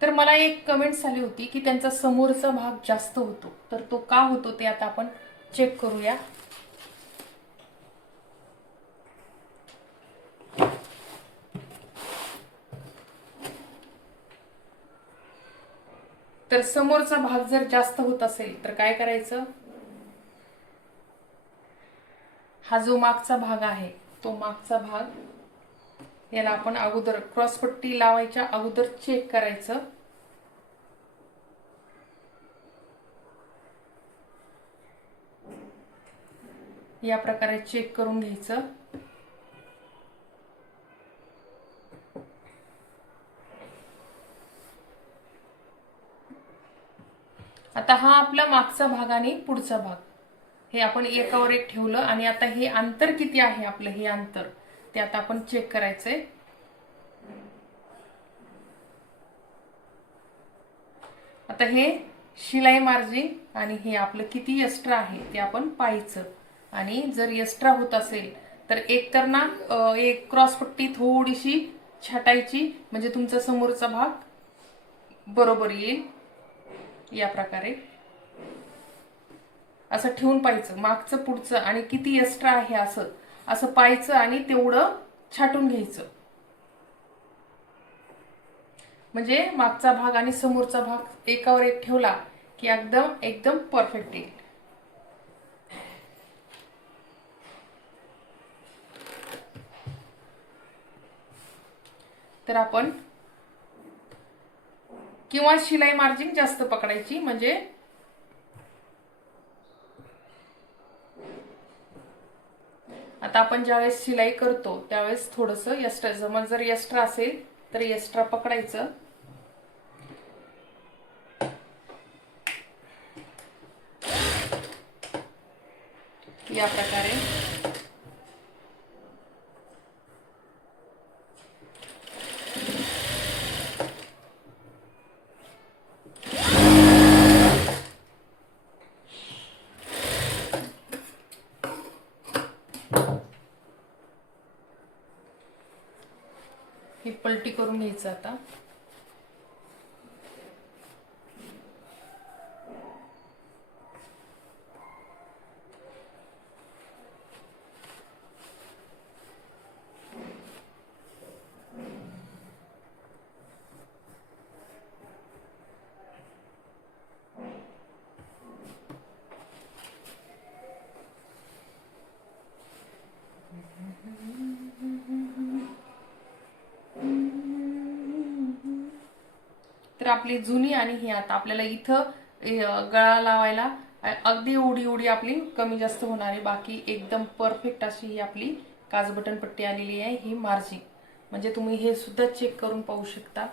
तर मला एक कमेंट्स आली होती की त्यांचा समोरचा भाग जास्त होतो, तर तो का होतो ते आता आपण चेक करूया. तर समोरचा भाग जर जास्त होत असेल तर काय करायचं, हा जो मागचा भाग आहे तो मागचा भाग याला आपण अगोदर क्रॉसपट्टी लावायच्या अगोदर चेक करायचं. या प्रकारे चेक करून घ्यायचं. आता हा आपला मागचा भाग आणि पुढचा भाग हे आपण एकावर एक ठेवलं आणि आता हे अंतर किती आहे आपलं, हे अंतर ते आता आपण चेक करायचंय. आता हे शिलाई मार्जिन आणि हे आपलं किती एक्स्ट्रा आहे ते आपण पाहायचं. आणि जर एक्स्ट्रा होत असेल तर एक तर ना एक क्रॉसपट्टी थोडीशी छाटायची म्हणजे तुमचा समोरचा भाग बरोबर येईल. या प्रकारे असं ठेवून पाहायचं मागचं पुढचं आणि किती एक्स्ट्रा आहे असं असं पाहायचं आणि तेवढं छाटून घ्यायचं. म्हणजे मागचा भाग आणि समोरचा भाग एकावर एक ठेवला की एकदम एकदम परफेक्ट येईल. तर आपण किंवा शिलाई मार्जिन जास्त पकडायची म्हणजे आता आपण ज्यावेळेस शिलाई करतो त्यावेळेस थोडंसं एक्स्ट्रा जर जर एक्स्ट्रा असेल तर एक्स्ट्रा पकडायचं. या प्रकारे ही पलटी करून घ्यायचं. आता तर आपली जुनी आणि ही आता आपल्याला इथं गळा लावायला अगदी एवढी एवढी आपली कमी जास्त होणार आहे. बाकी एकदम परफेक्ट अशी ही आपली काज बटन पट्टी आलेली आहे. ही मार्जिन म्हणजे तुम्ही हे सुद्धा चेक करून पाहू शकता.